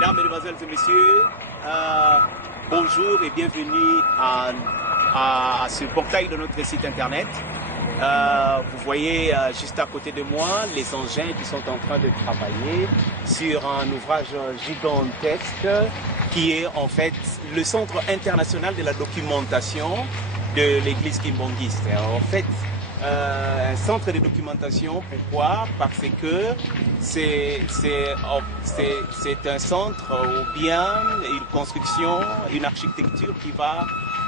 Mesdames, Mesdemoiselles et Messieurs, bonjour et bienvenue à ce portail de notre site internet. Vous voyez juste à côté de moi les engins qui sont en train de travailler sur un ouvrage gigantesque qui est en fait le Centre international de la documentation de l'église kimbangiste. En fait, un centre de documentation, pourquoi? Parce que c'est un centre ou bien une construction, une architecture qui va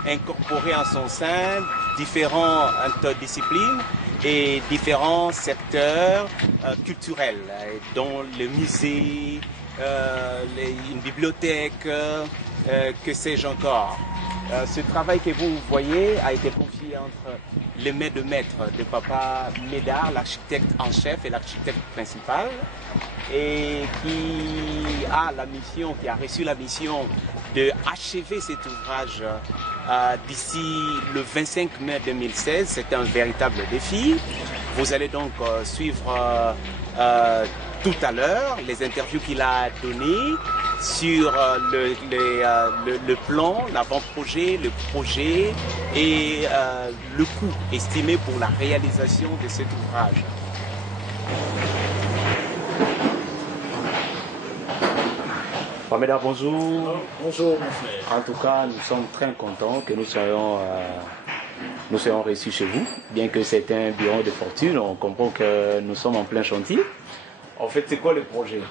incorporer en son sein différentes disciplines et différents secteurs culturels, dont le musée, une bibliothèque, que sais-je encore. Ce travail que vous voyez a été confié entre les mains de maître de Papa Médard, l'architecte en chef et l'architecte principal, et qui a reçu la mission de achever cet ouvrage d'ici le 25 mai 2016. C'est un véritable défi. Vous allez donc suivre tout à l'heure les interviews qu'il a données sur le plan, l'avant-projet, le projet et le coût estimé pour la réalisation de cet ouvrage. Pamela, bonjour. Bonjour mon frère. En tout cas, nous sommes très contents que nous soyons reçus chez vous. Bien que c'est un bureau de fortune, on comprend que nous sommes en plein chantier. En fait, c'est quoi le projet?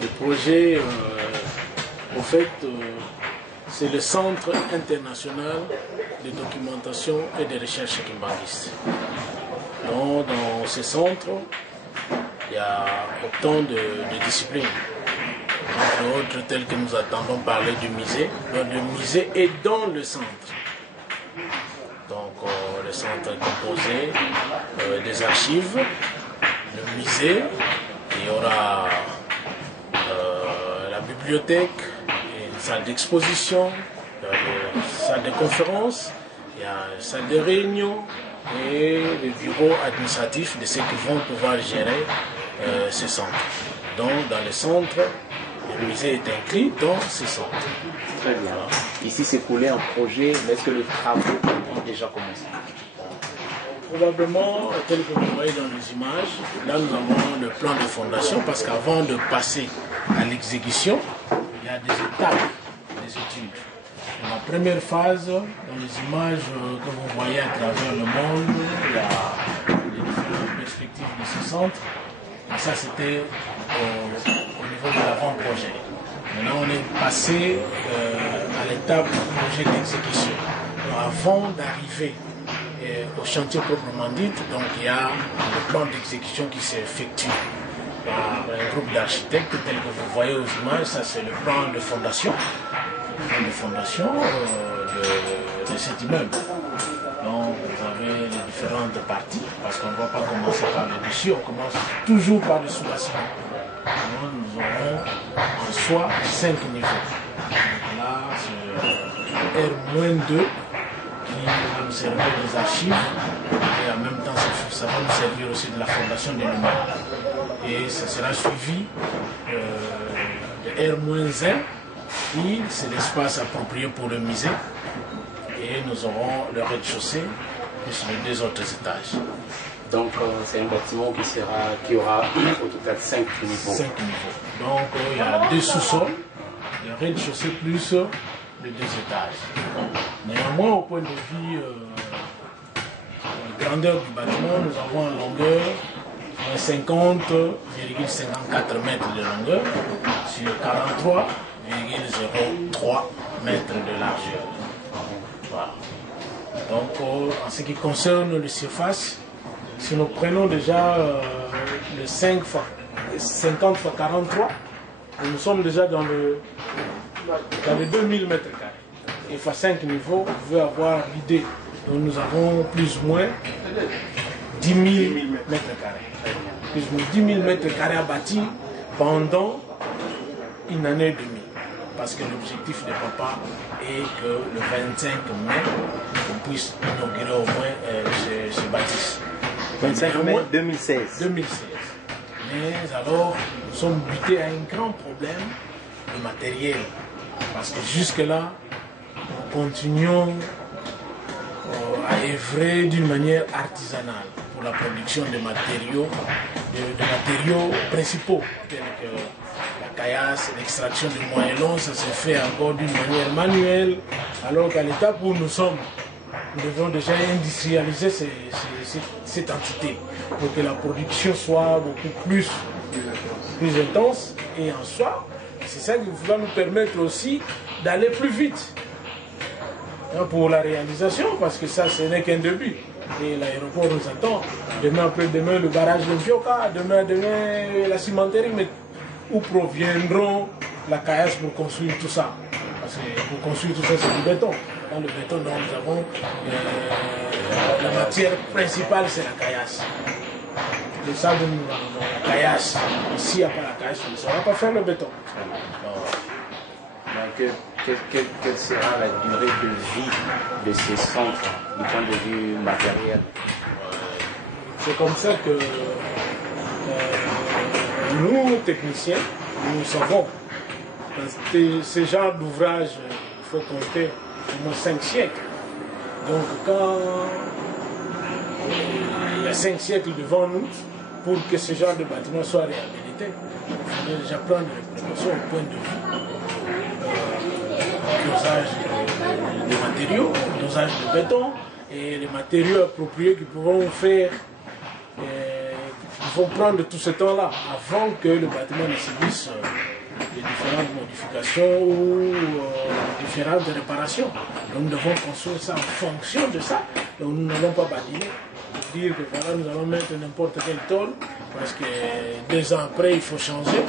Le projet, en fait, c'est le Centre international de documentation et de recherche kimbanguiste. Donc, dans ce centre, il y a autant de disciplines, entre autres telles que nous attendons parler du musée. Donc, le musée est dans le centre. Donc, le centre est composé des archives, le musée, il y aura la bibliothèque, une salle d'exposition, une salle de conférence, il y a une salle de réunion et le bureau administratif de ceux qui vont pouvoir gérer ce centre. Donc, dans le centre, le musée est inclus dans ce centre. Très bien. Ici, c'est coulé un projet, mais est-ce que les travaux ont déjà commencé? Probablement, tel que vous voyez dans les images, là nous avons le plan de fondation parce qu'avant de passer à l'exécution, il y a des étapes des études. Dans la première phase, dans les images que vous voyez à travers le monde, il y a les différentes perspectives de ce centre. Et ça, c'était au niveau de l'avant-projet. Maintenant, on est passé à l'étape du projet d'exécution. Avant d'arriver au chantier proprement dit, donc il y a le plan d'exécution qui s'effectue par un groupe d'architectes tel que vous voyez aux images. Ça, c'est le plan de fondation, de cet immeuble. Donc vous avez les différentes parties, parce qu'on ne va pas commencer par le dessus, on commence toujours par le sous-bâtiment. Nous aurons en soi 5 niveaux. Donc là, c'est R-2 qui va nous servir des archives et en même temps ça va nous servir aussi de la fondation de l'immeuble. Et ça sera suivi de R-1 qui c'est l'espace approprié pour le musée. Et nous aurons le rez-de-chaussée plus les 2 autres étages. Donc c'est un bâtiment qui aura au total 5 niveaux. 5 niveaux. Donc il y a 2 sous-sols, le rez-de-chaussée plus les 2 étages. Néanmoins, au point de vue grandeur du bâtiment, nous avons en longueur 50,54 mètres de longueur sur 43,03 mètres de largeur. Voilà. Donc, en ce qui concerne les surfaces, si nous prenons déjà le 50 x 43, nous sommes déjà dans les 2000 mètres carrés. Et fois 5 niveaux, vous pouvez avoir l'idée. Donc nous avons plus ou moins 10 000 mètres carrés. Plus ou moins 10 000 mètres carrés à bâtir pendant une année et demie. Parce que l'objectif de papa est que le 25 mai, on puisse inaugurer au moins ce bâtisse. 25 mai 2016. 2016. Mais alors, nous sommes butés à un grand problème de matériel. Parce que jusque-là, nous continuons à œuvrer d'une manière artisanale pour la production de matériaux principaux, tels que la caillasse, l'extraction du moellon, ça se fait encore d'une manière manuelle, alors qu'à l'étape où nous sommes, nous devons déjà industrialiser cette entité pour que la production soit beaucoup plus intense et en soi, c'est ça qui va nous permettre aussi d'aller plus vite pour la réalisation, parce que ça, ce n'est qu'un début. Et l'aéroport nous attend. Demain, après-demain, le barrage de Vioka, demain, la cimenterie. Mais où proviendront la caillasse pour construire tout ça? Parce que pour construire tout ça, c'est du béton. Dans le béton, donc, nous avons la matière principale, c'est la caillasse. Le sable, nous avons la caillasse. S'il n'y a pas la caillasse, on ne saura pas faire le béton. Quelle sera la durée de vie de ces centres du point de vue matériel? C'est comme ça que nous, techniciens, nous savons. Ce genre d'ouvrage, il faut compter au moins 5 siècles. Donc quand il y a 5 siècles devant nous, pour que ce genre de bâtiment soit réhabilité, il faudrait déjà prendre les précautions au point de vue dosage des matériaux, dosage de béton et les matériaux appropriés qui pourront faire, qui vont prendre tout ce temps-là avant que le bâtiment ne subisse les différentes modifications ou différentes réparations. Donc nous devons construire ça en fonction de ça. Donc nous n'allons pas badiner pour dire que voilà, nous allons mettre n'importe quel tôle parce que 2 ans après il faut changer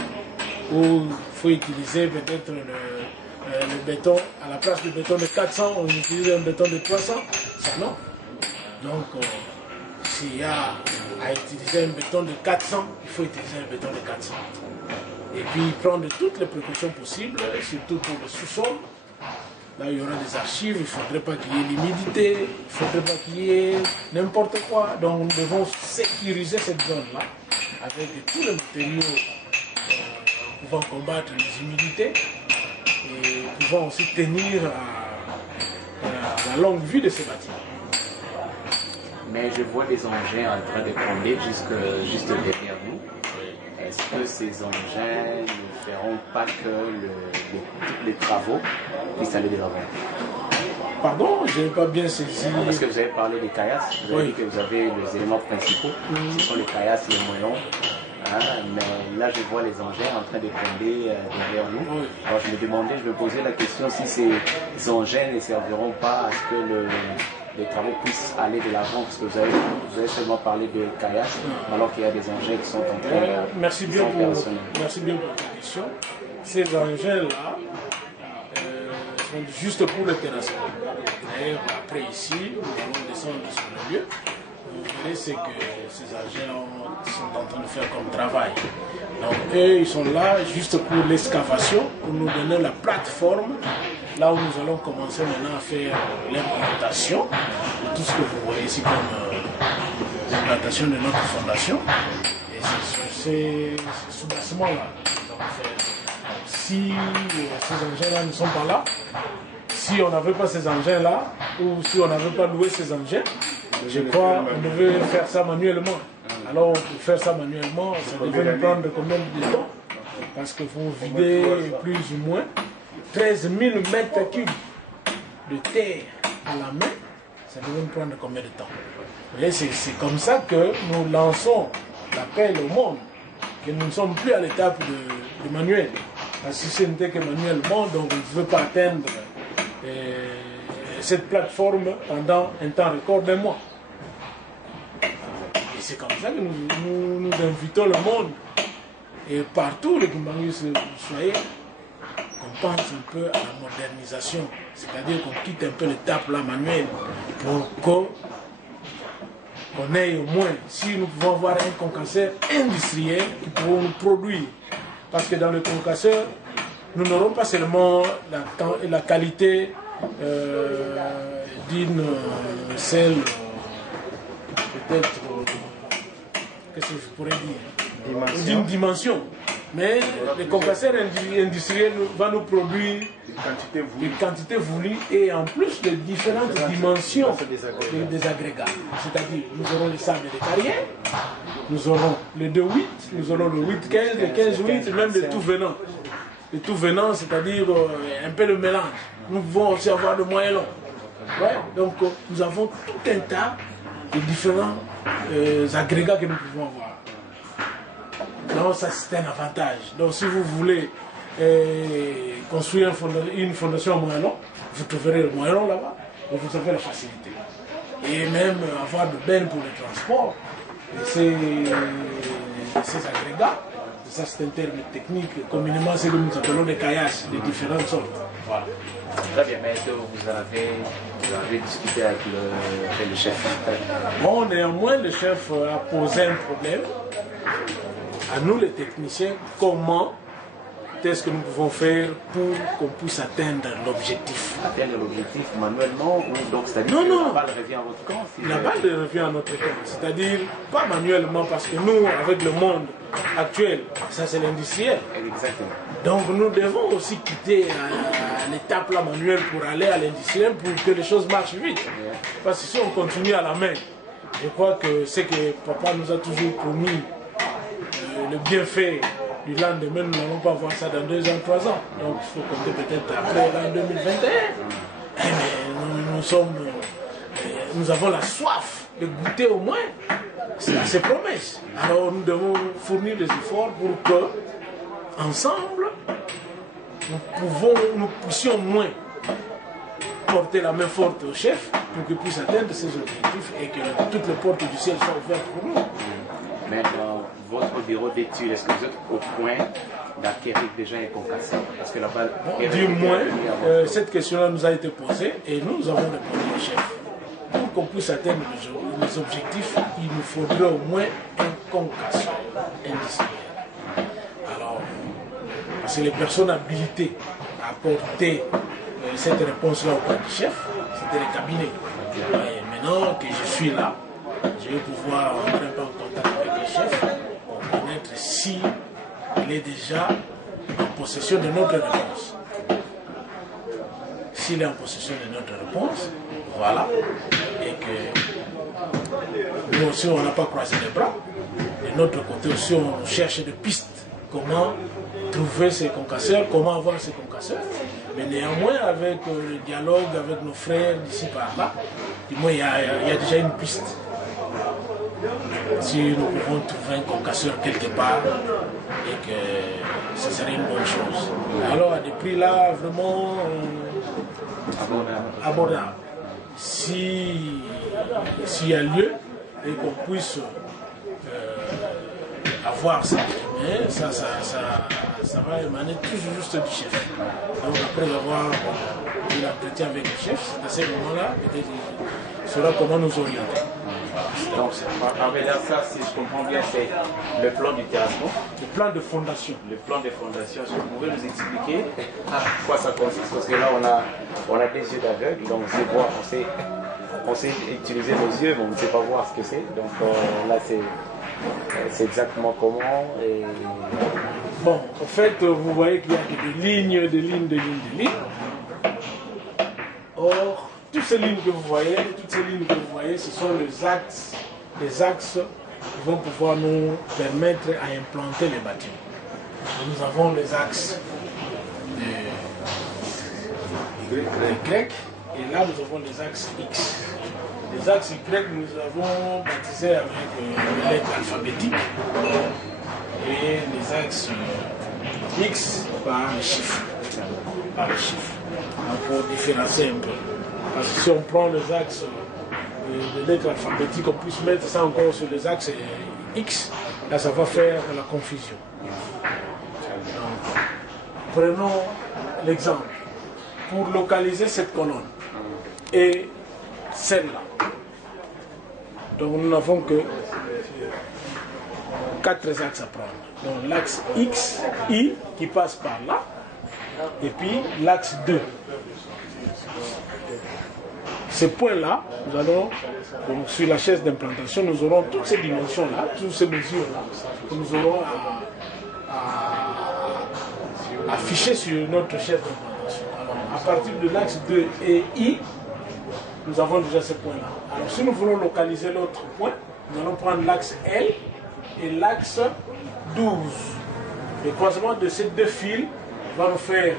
ou il faut utiliser peut-être le béton, à la place du béton de 400, on utilise un béton de 300, ça non. Donc, s'il y a à utiliser un béton de 400, il faut utiliser un béton de 400. Et puis prendre toutes les précautions possibles, surtout pour le sous-sol. Là, il y aura des archives, il ne faudrait pas qu'il y ait l'humidité, il ne faudrait pas qu'il y ait n'importe quoi. Donc, nous devons sécuriser cette zone-là avec tous les matériaux pouvant combattre les humidités. Et pouvant aussi tenir à la longue vue de ces bâtiments. Mais je vois des engins en train de tomber juste derrière nous. Est-ce que ces engins ne feront pas que tous les travaux puissent aller de l'avant? Pardon, je n'ai pas bien saisi. Parce que vous avez parlé des caillasses, vous avez dit que vous avez les éléments principaux, ce sont les caillasses et les moellons. Mais là, je vois les engins en train de tomber derrière nous. Oui. Alors, je me posais la question si ces engins ne serviront pas à ce que les travaux puissent aller de l'avant, parce que vous avez seulement parlé de caillasses, alors qu'il y a des engins qui sont en train de merci bien pour la question. Ces engins-là sont juste pour le terrassement. D'ailleurs, après ici, nous allons descendre sur le lieu. Vous verrez ce que ces engins sont en train de faire comme travail. Donc eux, ils sont là juste pour l'excavation, pour nous donner la plateforme, là où nous allons commencer maintenant à faire l'implantation de tout ce que vous voyez ici comme l'implantation de notre fondation. Et c'est sur ces sous-bassements-là. Si ces engins-là ne sont pas là, si on n'avait pas ces engins-là, ou si on n'avait pas loué ces engins, je crois qu'on devait faire ça manuellement. Alors, pour faire ça manuellement, ça devait nous prendre combien de temps? Parce qu'il faut vider plus ou moins 13 000 mètres cubes de terre à la main. Ça devait nous prendre combien de temps? Et c'est comme ça que nous lançons l'appel au monde, que nous ne sommes plus à l'étape de manuel. Parce que si ce n'était que manuellement, donc on ne pouvait pas atteindre cette plateforme pendant un temps record d'un mois. Et c'est comme ça que nous invitons le monde, et partout les Kimbanguis soyez, qu'on pense un peu à la modernisation, c'est-à-dire qu'on quitte un peu l'étape là manuelle pour qu'on ait au moins, si nous pouvons avoir un concasseur industriel qui pourra nous produire. Parce que dans le concasseur, nous n'aurons pas seulement la qualité d'une celle, peut-être, qu'est-ce que je pourrais dire, d'une dimension. Mais le concasseur industriel va nous produire une quantité voulue et en plus de différentes dimensions des agrégats. C'est-à-dire, nous aurons le sable de carrière, nous aurons le 2-8, nous aurons le 8-15, le 15-8, même le tout venant. Le tout venant, c'est-à-dire un peu le mélange. Nous pouvons aussi avoir le moyen long. Ouais, donc nous avons tout un tas de différents agrégats que nous pouvons avoir. Donc ça c'est un avantage. Donc si vous voulez construire une fondation à moyen long, vous trouverez le moyen long là-bas et vous avez la facilité. Et même avoir de bennes pour le transport de ces agrégats. Ça c'est un terme technique, communément c'est que nous appelons des caillasses de différentes sortes. Voilà. Très bien, mais est-ce que vous avez discuté avec le chef? Bon, néanmoins, le chef a posé un problème à nous les techniciens, comment est-ce que nous pouvons faire pour qu'on puisse atteindre l'objectif. Atteindre l'objectif manuellement ou donc c'est-à-dire que la balle revient à votre camp? La balle revient à notre camp, c'est-à-dire pas manuellement parce que nous, avec le monde actuel, ça c'est l'industriel. Exactement. Donc nous devons aussi quitter l'étape là manuelle pour aller à l'industriel pour que les choses marchent vite. Parce que si on continue à la main, je crois que c'est que papa nous a toujours promis le bienfait du lendemain, nous n'allons pas voir ça dans 2 ans, 3 ans. Donc il faut compter peut-être après l'an 2021. Mais nous avons la soif de goûter au moins à ces promesses. Alors nous devons fournir des efforts pour que, ensemble, nous puissions au moins porter la main forte au chef pour qu'il puisse atteindre ses objectifs et que toutes les portes du ciel soient ouvertes pour nous. Mais dans votre bureau d'études, est-ce que vous êtes au point d'acquérir déjà un concasseur? Parce que là-bas, du moins, cette question-là nous a été posée et nous avons répondu au chef. Pour qu'on puisse atteindre les objectifs, il nous faudrait au moins un concasseur industriel. Alors, parce que les personnes habilitées à apporter cette réponse-là auprès du chef, c'était les cabinets. Et maintenant que je suis là, je vais pouvoir entrer un peu en contact avec le chef pour connaître si il est déjà en possession de notre réponse. S'il est en possession de notre réponse, voilà, et que nous aussi on n'a pas croisé les bras, de notre côté aussi on cherche des pistes, comment trouver ces concasseurs, comment avoir ces concasseurs, mais néanmoins avec le dialogue avec nos frères d'ici par là, du moins il y a déjà une piste. Si nous pouvons trouver un concasseur quelque part et que ce serait une bonne chose. Alors à des prix là vraiment abordables. S'il y a lieu et qu'on puisse avoir ça, mais ça va émaner toujours juste du chef. Donc après avoir eu l'entretien avec le chef, à ce moment-là, peut-être il saura comment nous orienter. Donc, en ça, si je comprends bien, c'est le plan du terrassement. Le plan de fondation. Le plan de fondation. Est-ce que vous pouvez nous expliquer à quoi ça consiste? Parce que là, on a des yeux d'aveugle, donc on sait utiliser nos yeux, mais on ne sait pas voir ce que c'est. Donc là, c'est exactement comment. Et... Bon, en fait, vous voyez qu'il y a des lignes. Or, toutes ces lignes que vous voyez, ce sont les axes qui vont pouvoir nous permettre à implanter les bâtiments. Et nous avons les axes de Y, et là nous avons les axes X. Les axes Y, nous avons baptisé avec les lettres alphabétiques, et les axes X par les chiffres. Donc, pour différencier un peu. Parce que si on prend les axes de lettres alphabétiques, on puisse mettre ça encore sur les axes X, là ça va faire la confusion. Donc, prenons l'exemple. Pour localiser cette colonne et celle-là, donc nous n'avons que 4 axes à prendre. Donc l'axe X, Y qui passe par là, et puis l'axe 2. ces points-là, nous allons, donc, sur la chaise d'implantation, nous aurons toutes ces dimensions-là, toutes ces mesures-là, que nous aurons à afficher sur notre chaise d'implantation. Alors, à partir de l'axe 2 et I, nous avons déjà ces points-là. Alors, si nous voulons localiser l'autre point, nous allons prendre l'axe L et l'axe 12. Le croisement de ces deux fils va nous faire,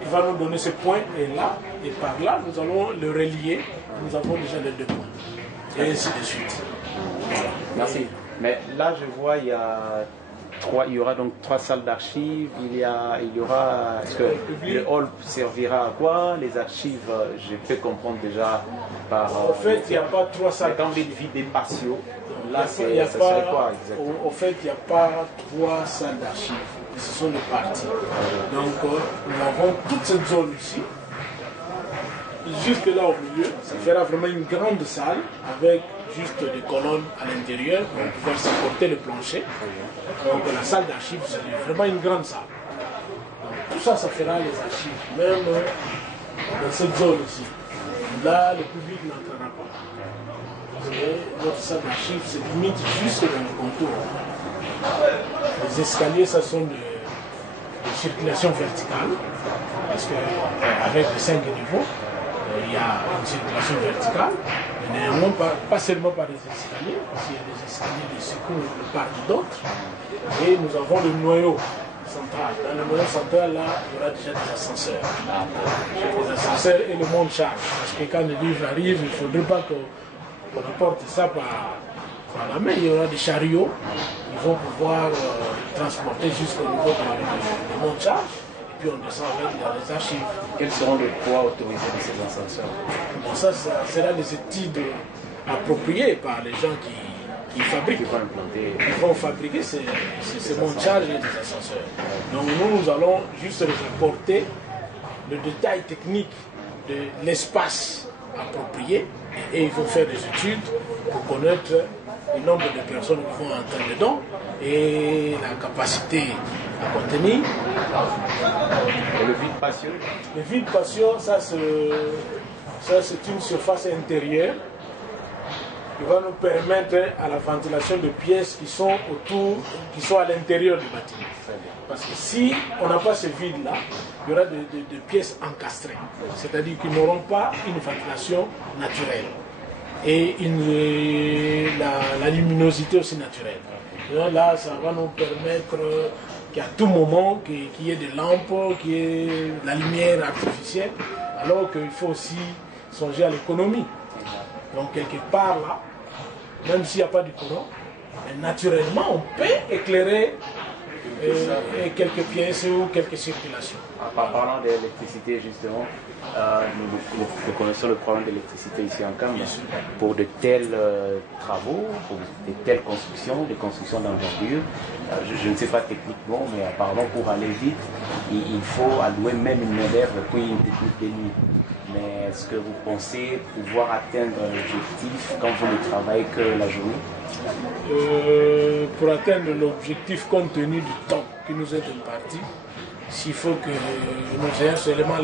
qui va nous donner ce point et là, et par là, nous allons le relier. Nous avons déjà les deux points. Et ainsi de suite. Voilà. Merci. Mais là, je vois, il y aura donc 3 salles d'archives. Il y aura. Est-ce que le hall servira à quoi? Les archives, je peux comprendre déjà par. En fait, il n'y a pas 3 salles. Quand vous dites des patios, là, ça serait quoi exactement? En fait, il n'y a pas 3 salles d'archives. Ce sont des parties. Donc, nous avons toute cette zone ici. Juste là au milieu, ça fera vraiment une grande salle avec juste des colonnes à l'intérieur pour pouvoir supporter le plancher. Donc la salle d'archives, c'est vraiment une grande salle. Donc, tout ça, ça fera les archives, même dans cette zone ici. Là, le public n'entrera pas. Et notre salle d'archives se limite juste dans le contour. Les escaliers, ça sont de circulation verticale, parce qu'avec les 5 niveaux, il y a une circulation verticale, mais néanmoins pas seulement par les escaliers, parce qu'il y a des escaliers de secours de part et d'autre. Et nous avons le noyau central. Dans le noyau central, là, il y aura déjà des ascenseurs. Les ascenseurs et le monte-charge. Parce que quand le livre arrive, il ne faudrait pas qu'on apporte ça par la main. Il y aura des chariots. Ils vont pouvoir transporter jusqu'au niveau du monte-charge. Puis on descend avec les archives. Quels seront les poids autorisés de ces ascenseurs? Bon, ça sera des études appropriées par les gens qui fabriquent. Ils vont fabriquer ces montages et des ascenseurs. Donc nous allons juste les apporter le détail technique de l'espace approprié et ils vont faire des études pour connaître le nombre de personnes qui vont entrer dedans et la capacité à contenir. Et le vide patio? Le vide patio, ça c'est une surface intérieure qui va nous permettre à la ventilation de pièces qui sont autour, qui sont à l'intérieur du bâtiment. Parce que si on n'a pas ce vide-là, il y aura des pièces encastrées, c'est-à-dire qu'ils n'auront pas une ventilation naturelle et la luminosité aussi naturelle. Donc là, ça va nous permettre qu'à tout moment, qu'il y ait des lampes, qu'il y ait de la lumière artificielle, alors qu'il faut aussi songer à l'économie. Donc quelque part là, même s'il n'y a pas de courant, naturellement on peut éclairer quelques pièces ou quelques circulations. En parlant d'électricité justement, nous connaissons le problème d'électricité ici en Cam. Pour de tels travaux, pour de telles constructions, des constructions d'envergure, je ne sais pas techniquement, mais apparemment pour aller vite, il faut allouer même une main-d'œuvre pour une technique de nuit. Mais est-ce que vous pensez pouvoir atteindre l'objectif quand vous ne travaillez que la journée? Pour atteindre l'objectif compte tenu du temps qui nous est imparti, s'il faut que nous ayons seulement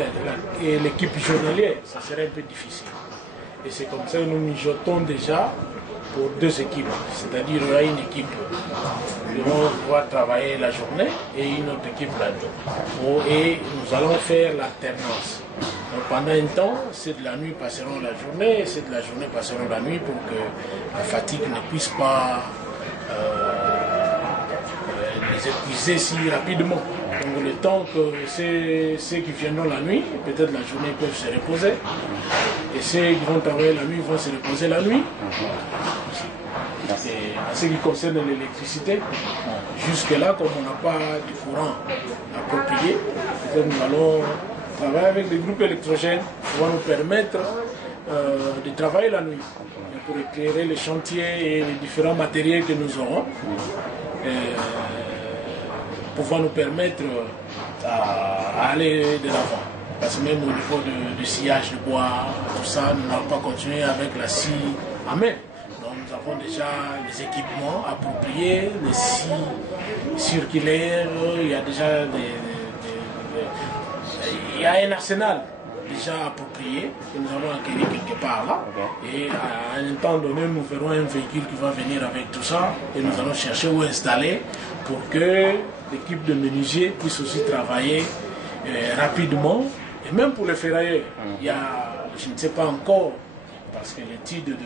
l'équipe journalière, ça serait un peu difficile. Et c'est comme ça que nous mijotons déjà pour 2 équipes. C'est-à-dire qu'il y aura une équipe qui va pouvoir travailler la journée et une autre équipe la nuit. Et nous allons faire l'alternance. Donc pendant un temps, ceux de la nuit passeront la journée et ceux de la journée passeront la nuit pour que la fatigue ne puisse pas les épuiser si rapidement. Donc le temps que ceux qui viendront la nuit, peut-être la journée, peuvent se reposer. Et ceux qui vont travailler la nuit vont se reposer la nuit. Et en ce qui concerne l'électricité, jusque-là, comme on n'a pas de courant approprié, peut-être nous allons travailler avec des groupes électrogènes qui vont nous permettre de travailler la nuit pour éclairer les chantiers et les différents matériels que nous aurons. Pouvoir nous permettre à aller de l'avant. Parce que même au niveau du sillage de bois, tout ça, nous n'allons pas continuer avec la scie à main. Donc nous avons déjà les équipements appropriés, les scies circulaires, il y a déjà il y a un arsenal déjà appropriés que nous avons acquis quelque part là. Et à un temps donné, nous verrons un véhicule qui va venir avec tout ça et nous allons chercher où installer pour que l'équipe de menuisiers puisse aussi travailler rapidement. Et même pour les ferrailleurs, il y a, je ne sais pas encore, parce que l'étude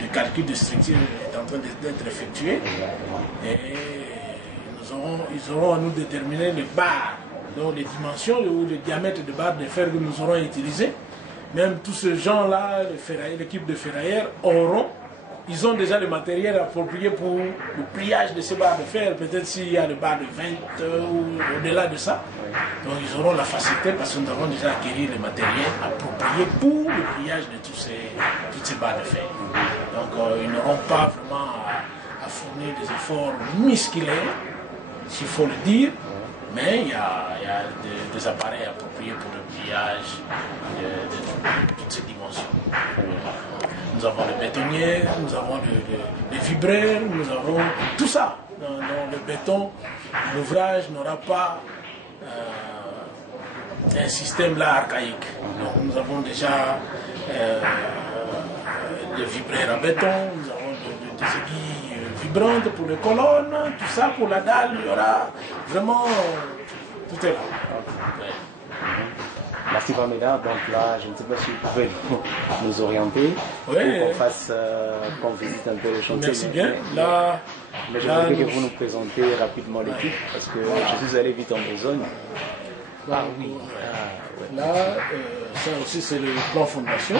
de calcul de structure est en train d'être effectuée. Et ils auront à nous déterminer les barres, donc les dimensions ou le diamètre de barres de fer que nous aurons utilisé. Même tous ces gens-là, l'équipe de ferrailleurs, ils ont déjà le matériel approprié pour le pliage de ces barres de fer. Peut-être s'il y a des barres de 20 ou au-delà de ça. Donc ils auront la facilité parce que nous avons déjà acquis le matériel approprié pour le pliage de toutes ces barres de fer. Donc ils n'auront pas vraiment à fournir des efforts musculaires, s'il faut le dire, mais il y a des appareils appropriés pour le pliage de toutes ces dimensions. Nous avons les bétonnières, nous avons les vibreurs, nous avons tout ça. Dans le béton, l'ouvrage n'aura pas un système là archaïque. Donc nous avons déjà des vibreurs à béton, nous avons des aiguilles vibrantes pour les colonnes, tout ça pour la dalle, il y aura vraiment tout est là. Merci Pamela, donc là je ne sais pas si vous pouvez nous orienter pour qu'on fasse, qu'on visite un peu le chantier. Merci bien. Mais j'aimerais que vous nous présentez rapidement l'équipe parce que je suis allé vite en besogne. Ah oui. Là, ça aussi c'est le plan fondation.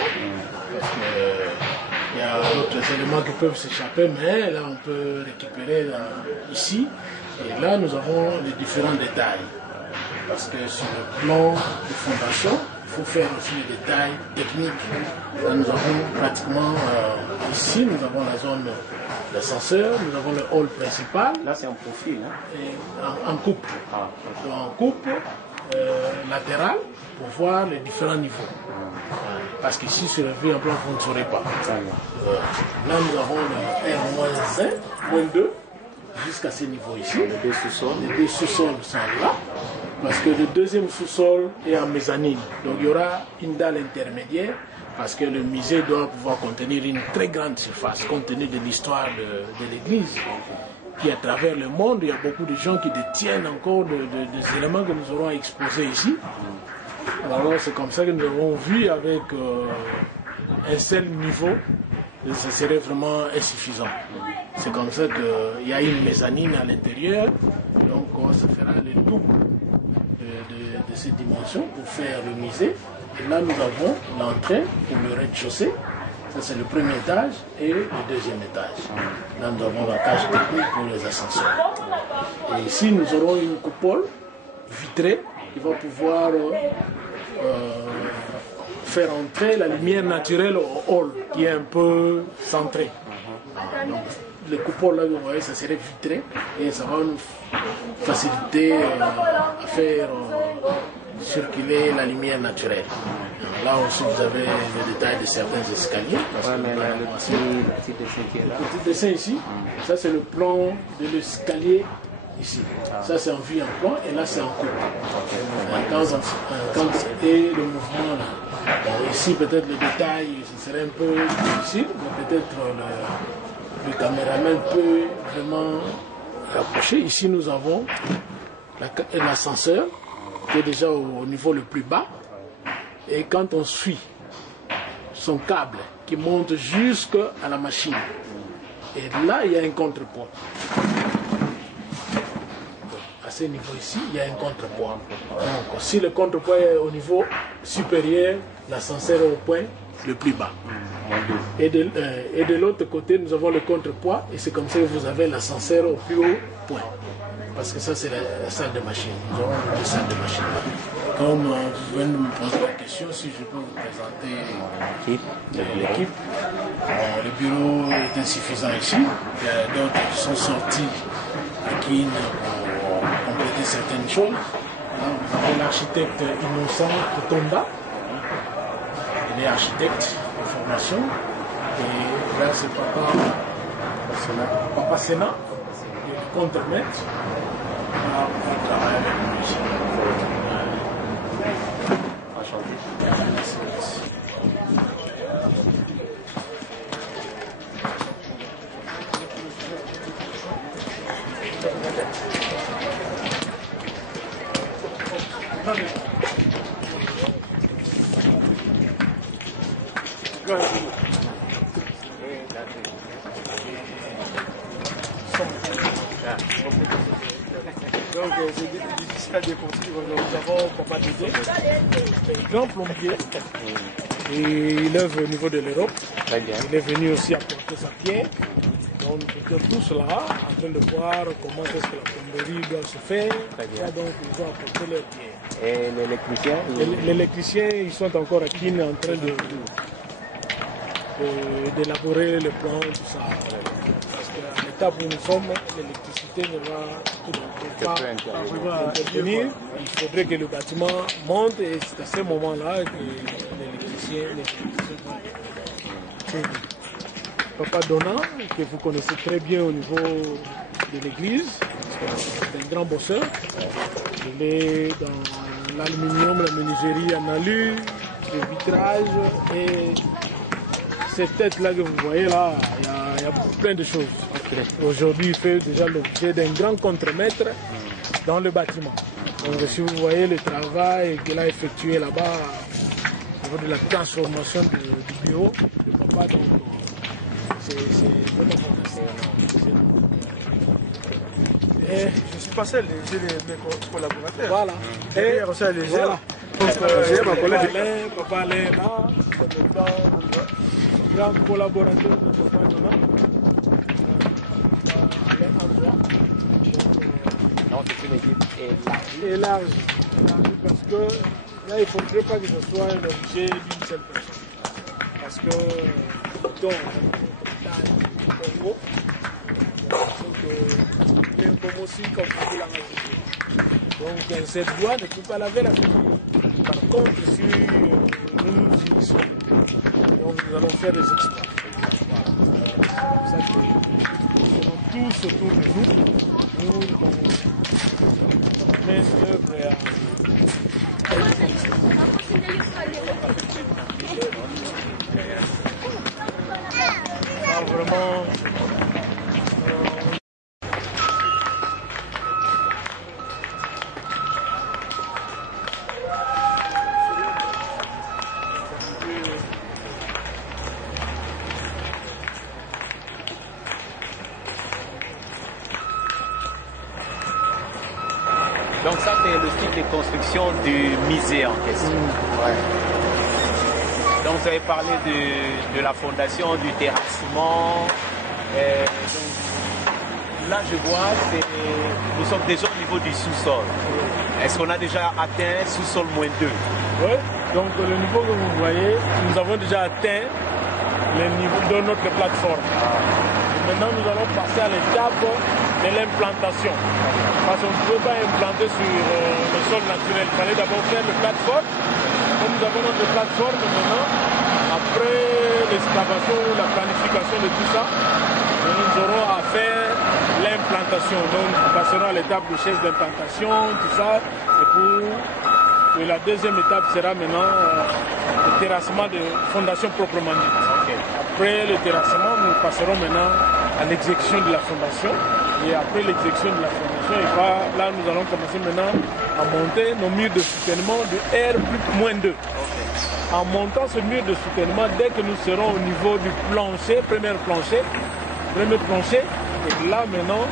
Parce qu'il y a d'autres éléments qui peuvent s'échapper, mais là on peut récupérer ici. Et là nous avons les différents détails. Parce que sur le plan de fondation, il faut faire aussi les détails techniques. Là, nous avons pratiquement, ici, nous avons la zone d'ascenseur, nous avons le hall principal. Là, c'est en profil. Hein? Et en coupe. Donc, en coupe latérale pour voir les différents niveaux. Parce qu'ici, sur le vue en plan, vous ne saurez pas. Là, nous avons le R-1, -2, jusqu'à ce niveau ici. Les deux sous-sols. Les deux sous-sols sont là. Parce que le deuxième sous-sol est en mezzanine. Donc il y aura une dalle intermédiaire parce que le musée doit pouvoir contenir une très grande surface, compte tenu de l'histoire de l'église. Qui à travers le monde, il y a beaucoup de gens qui détiennent encore des éléments que nous aurons exposés ici. Alors c'est comme ça que nous avons vu avec un seul niveau, ça serait vraiment insuffisant. C'est comme ça qu'il y a une mezzanine à l'intérieur, donc ça fera le double de ces dimensions pour faire le musée. Et là, nous avons l'entrée pour le rez-de-chaussée. Ça, c'est le premier étage et le deuxième étage. Là, nous avons la cage technique pour les ascenseurs. Et ici, nous aurons une coupole vitrée qui va pouvoir faire entrer la lumière naturelle au hall, qui est un peu centré. Donc, les coupoles là, vous voyez, ça serait vitré et ça va nous faciliter à faire circuler la lumière naturelle. Là aussi, vous avez le détail de certains escaliers. Le petit dessin qui est là. Le petit dessin ici, ça c'est le plan de l'escalier ici. Ça c'est en vue en plan et là c'est en coupe. Et le mouvement là. Bon, ici peut-être le détail, ce serait un peu difficile, mais peut-être le caméraman peut vraiment rapprocher. Ici nous avons l'ascenseur qui est déjà au niveau le plus bas. Et quand on suit son câble qui monte jusqu'à la machine, et là il y a un contrepoids. À ce niveau ici, il y a un contrepoids. Donc si le contrepoids est au niveau supérieur, l'ascenseur est au point le plus bas. Et de l'autre côté, nous avons le contrepoids, et c'est comme ça que vous avez l'ascenseur au plus haut point. Parce que ça, c'est la salle de machine. Nous avons deux salles de machine. Comme vous venez de me poser la question, si je peux vous présenter l'équipe. Le bureau est insuffisant ici. Il y a d'autres qui sont sortis à Kin pour compléter certaines choses. Là, vous avez l'architecte Innocent Kotonda. Il est architecte de formation. Et là, c'est Papa Sénat, le contre-maître. Là, on va travailler avec lui ici. Enchanté. Donc c'est difficile à déconstruire. Nous avons Papa Dédé, un grand plombier, et il œuvre au niveau de l'Europe. Il est venu aussi apporter sa pierre. Donc nous étions tous là, en train de voir comment est-ce que la plomberie doit se faire. Donc ils ont apporté leur pierre. Et l'électricien L'électricien, ils sont encore à Kin en train d'élaborer le plan, tout ça. Parce qu'à l'étape où nous sommes, l'électricité ne va pas intervenir. Il faudrait que le bâtiment monte et c'est à ce moment-là que l'électricien va. Papa Donna, que vous connaissez très bien au niveau de l'église, c'est un grand bosseur. Il est dans l'aluminium, la menuiserie en alu, le vitrage et cette tête-là que vous voyez là, il y a plein de choses. Aujourd'hui, il fait déjà l'objet d'un grand contre-maître dans le bâtiment. Donc si vous voyez le travail qu'il a effectué là-bas, au niveau de la transformation du bureau de papa, donc c'est vraiment fantastique. Et je suis pas seul, j'ai mes collaborateurs. Voilà. Derrière ça, les gens. J'ai ma collègue. Papa Alain là, c'est le grand collaborateur de Papa Donna. Alain Antoine. Non, c'est une équipe Élargie. Parce que là, il ne faudrait pas que ce soit l'objet d'une seule personne. Parce que dans le Congo, il y a un peu aussi comme vous l'avez dit. Donc cette voie ne peut pas laver la figure. Par contre, si nous nous unissons, nous allons faire des exploits. Voilà. C'est comme ça que nous serons tous autour de nous. Nous, mais œuvre vraiment Donc ça, c'est le style de construction du musée en question. Ouais. Donc vous avez parlé de la fondation, du terrassement. Donc, là, je vois, nous sommes déjà au niveau du sous-sol. Est-ce qu'on a déjà atteint sous-sol -2? Oui, donc le niveau que vous voyez, nous avons déjà atteint le niveau de notre plateforme. Et maintenant, nous allons passer à l'étape de l'implantation. Parce qu'on ne peut pas implanter sur le sol naturel. Il fallait d'abord faire le plateforme. Comme nous avons notre plateforme maintenant, après l'excavation, la planification de tout ça, nous aurons à faire l'implantation. Donc nous passerons à l'étape de chaise d'implantation, tout ça. Et la deuxième étape sera maintenant le terrassement de fondation proprement dite. Okay. Après le terrassement, nous passerons maintenant à l'exécution de la fondation. Et après l'exécution de la fondation, là nous allons commencer maintenant à monter nos murs de soutènement de R+-2. Okay. En montant ce mur de soutènement, dès que nous serons au niveau du plancher, premier plancher, et là maintenant,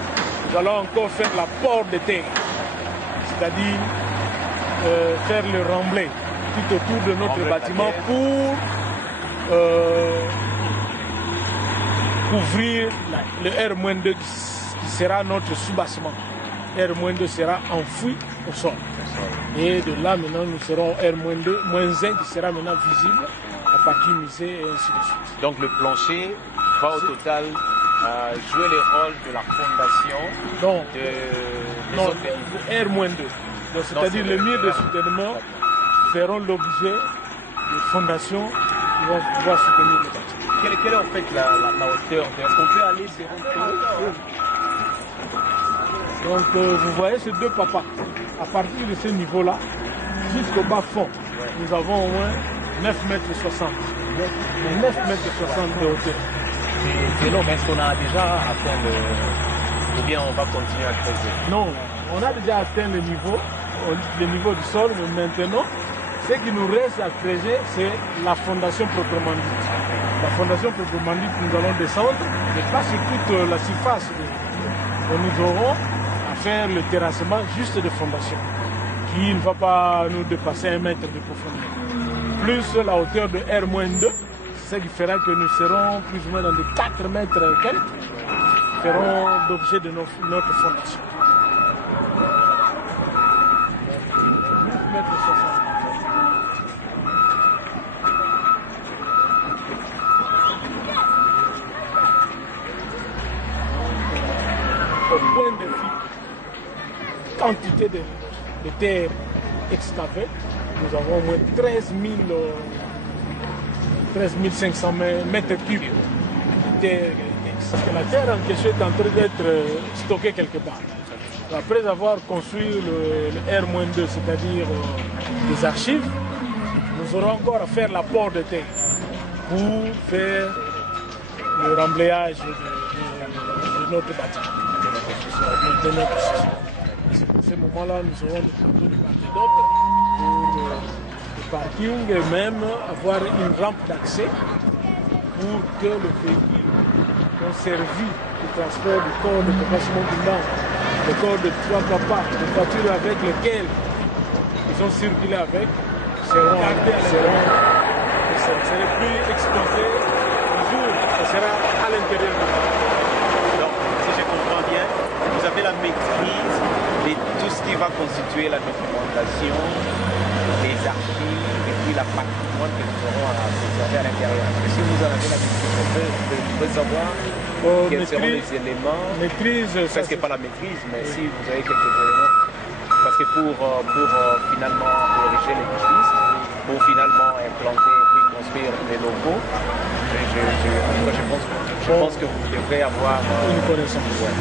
nous allons encore faire la porte de terre, c'est-à-dire faire le remblai tout autour de notre bâtiment pour couvrir le R-2 qui sera notre sous-bassement. R-2 sera enfoui au sol. Et de là maintenant nous serons R-1 qui sera maintenant visible à partir du musée et ainsi de suite. Donc le plancher va au total jouer le rôle de la fondation R-2. C'est-à-dire les murs de soutènement feront l'objet de fondations qui vont pouvoir soutenir le bâtiment. Quelle est en fait la hauteur? Est-ce qu'on peut aller sur Donc vous voyez ces deux papas, à partir de ce niveau-là, jusqu'au bas fond, nous avons au moins 9 mètres 60. 9 mètres 60 de hauteur. Et l'eau, est-ce qu'on a déjà atteint le... Ou bien on va continuer à creuser? Non, on a déjà atteint le niveau du sol, mais maintenant, ce qui nous reste à creuser, c'est la fondation proprement dite. La fondation proprement dite, nous allons descendre, mais pas sur toute la surface. Donc nous aurons à faire le terrassement juste de fondation, qui ne va pas nous dépasser 1 mètre de profondeur. Plus la hauteur de R-2, c'est ce qui fera que nous serons plus ou moins dans les 4 mètres et quelques, feront l'objet de notre fondation. 9 mètres 60. Au point de vue quantité de terre excavée, nous avons au moins 13 500 mètres cubes de terre. La terre en question est en train d'être stockée quelque part. Après avoir construit le R-2, c'est-à-dire les archives, nous aurons encore à faire l'apport de terre pour faire le remblayage de notre bâtiment. De notre système. À ce moment-là, nous aurons le plateau de part et d'autre pour le parking et même avoir une rampe d'accès pour que le véhicule ont servi du transport du corps de Papa Simon Kimbangu, le corps de 3 papas, les voitures avec lesquelles ils ont circulé avec, seront plus exposés un jour, ça sera à l'intérieur de la. Donc, si je comprends bien, vous avez la maîtrise de tout ce qui va constituer la documentation, les archives et puis la patrimoine que nous aurons à conserver à l'intérieur. Si vous en avez la maîtrise, on peut savoir quels seront les éléments. Maîtrise, presque pas la maîtrise, mais si vous avez quelques éléments. Parce que pour finalement ériger l'édifice, pour finalement implanter et puis construire les locaux, je pense que vous devrez avoir une connaissance. Ouais.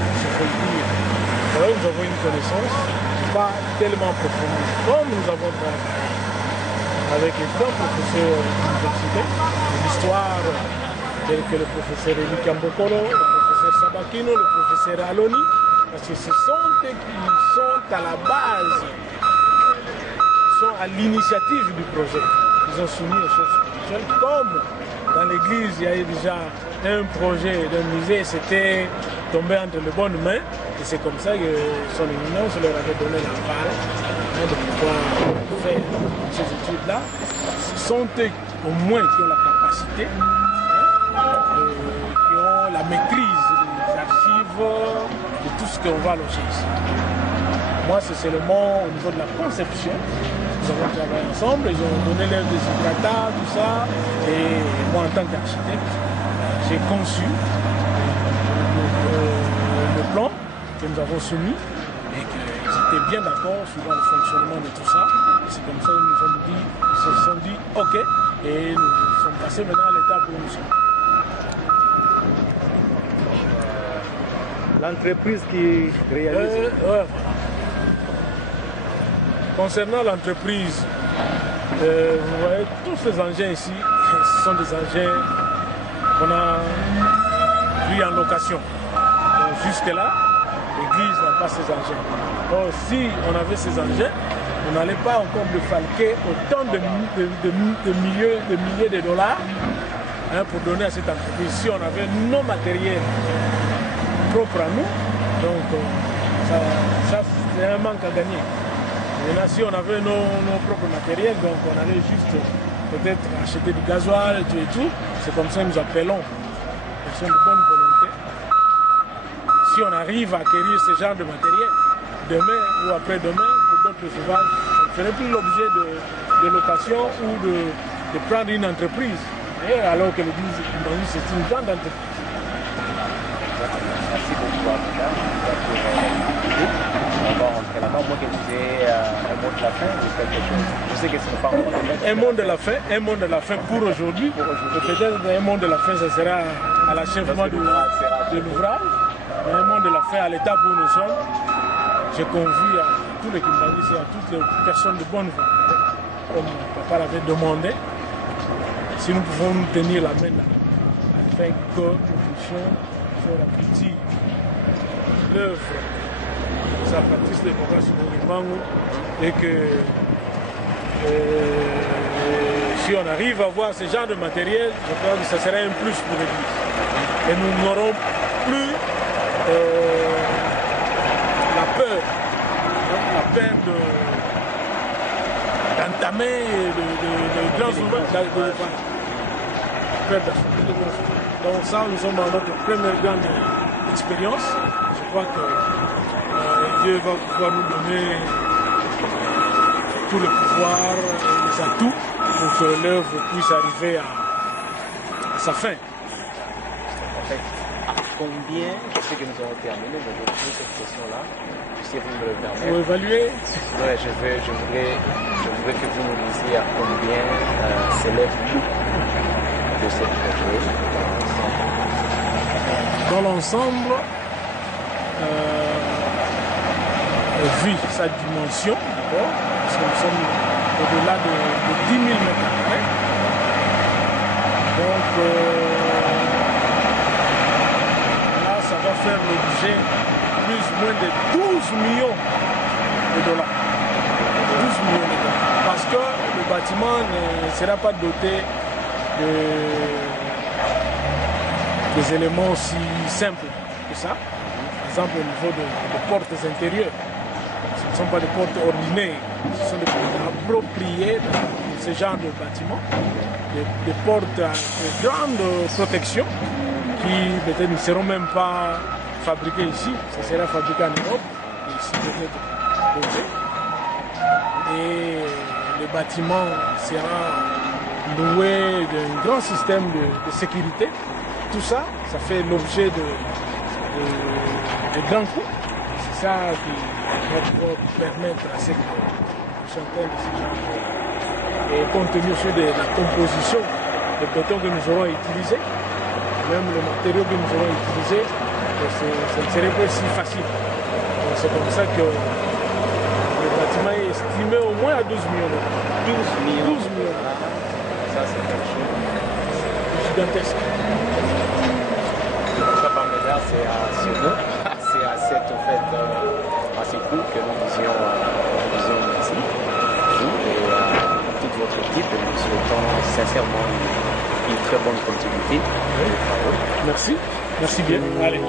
Nous avons une connaissance pas tellement profonde comme nous avons travaillé avec les grands professeurs de l'université, l'histoire, tels que le professeur Eli Kambokolo, le professeur Sabakino, le professeur Aloni, parce que ce sont eux qui sont à la base, sont à l'initiative du projet. Ils ont soumis les choses spirituelles comme dans l'église, il y a eu déjà un projet d'un musée, c'était tombé entre les bonnes mains. Et c'est comme ça que son éminence leur avait donné la balle de pouvoir faire ces études-là. Ce sont eux au moins qui ont la capacité, qui ont la maîtrise des archives, de tout ce qu'on va loger ici. Moi, c'est seulement au niveau de la conception. Nous avons travaillé ensemble, ils ont donné l'air des hydratats, tout ça. Et moi, en tant qu'architecte, j'ai conçu le plan que nous avons soumis et qu'ils étaient bien d'accord suivant le fonctionnement de tout ça. C'est comme ça qu'ils se sont dit OK et nous sommes passés maintenant à l'étape où nous sommes. L'entreprise qui réalise. Concernant l'entreprise, vous voyez tous ces engins ici, ce sont des engins qu'on a pris en location. Jusque-là, l'église n'a pas ces engins. Donc si on avait ces engins, on n'allait pas encore défalquer autant de milliers de dollars pour donner à cette entreprise. Si on avait nos matériels propres à nous, donc ça c'est un manque à gagner. Maintenant, si on avait nos propres matériels, donc on allait juste peut-être acheter du gasoil et tout. C'est comme ça que nous appelons les personnes de bonne volonté. Si on arrive à acquérir ce genre de matériel, demain ou après-demain, pour d'autres ouvrages, on ne ferait plus l'objet de location ou de prendre une entreprise. Et alors que l'église, c'est une grande entreprise. Merci beaucoup, on va rentrer là-bas. Moi, que vous ayez un mot de la fin ou quelque chose. Je sais que ce n'est pas un mot de la fin. Un mot de la fin pour aujourd'hui. Peut-être un mot de la fin, ça sera à l'achèvement de l'ouvrage. Un mot de la fin à l'étape où nous sommes. Je convie à tous les Kimbanguistes et à toutes les personnes de bonne volonté comme papa l'avait demandé, si nous pouvons nous tenir la main là, afin que nous puissions faire aboutir l'œuvre de sa pratique de Papa Simon Mbangu et que si on arrive à voir ce genre de matériel, je crois que ça sera un plus pour l'Église. Et nous n'aurons plus la peur d'entamer de grands ouvrages. Donc ça, nous sommes dans notre première grande expérience. Je crois que Dieu va pouvoir nous donner tout le pouvoir, les atouts pour que l'œuvre puisse arriver à sa fin. Combien, je sais que nous avons terminé, mais je vais poser cette question-là, si vous me le permettez. Pour évaluer? Ouais, je voudrais que vous nous disiez à combien s'élève le coût de ce projet dans l'ensemble. Vu sa dimension, parce que nous sommes au-delà de 10 000 mètres carrés. Donc là, ça va faire l'objet plus ou moins de 12 millions de dollars. 12 millions de dollars. Parce que le bâtiment ne sera pas doté des éléments aussi simples que ça. Par exemple, au niveau des portes intérieures. Ce ne sont pas des portes ordinaires, ce sont des portes appropriées dans ce genre de bâtiment, des portes à de grande protection qui peut-être ne seront même pas fabriquées ici, ça sera fabriqué en Europe, et ici peut-être posé. Et le bâtiment sera doué d'un grand système de sécurité. Tout ça, ça fait l'objet de grands coûts. C'est ça qui va pouvoir permettre à ces centaines de ces gens. Et compte tenu aussi de la composition de béton que nous aurons utilisé, même le matériau que nous aurons utilisé, ce ne serait pas si facile. C'est comme ça que le bâtiment est estimé au moins à 12 millions d'euros. 12 millions. Ça, c'est quelque chose gigantesque. Ça, par là, c'est à ce nom. C'est à cette fait, à ces cours que nous disions ici, vous et toute votre équipe, nous souhaitons sincèrement une très bonne continuité. Oui. Merci, merci bien. Allez.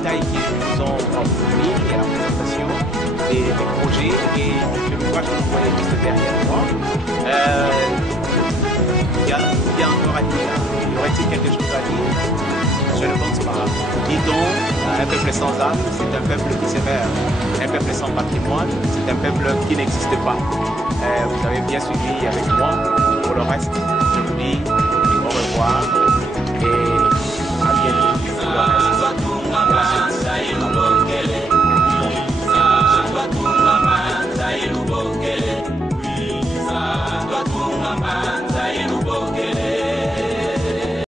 détails qu'ils nous ont fournis et la présentation des projets et de l'ouvrage que vous voyez juste derrière moi. Il y a encore à dire. Y aurait-il quelque chose à dire? Je ne pense pas. Dit-on, un peuple sans âme, c'est un peuple qui serait un peuple sans patrimoine, c'est un peuple qui n'existe pas. Vous avez bien suivi avec moi. Pour le reste, je vous dis au revoir.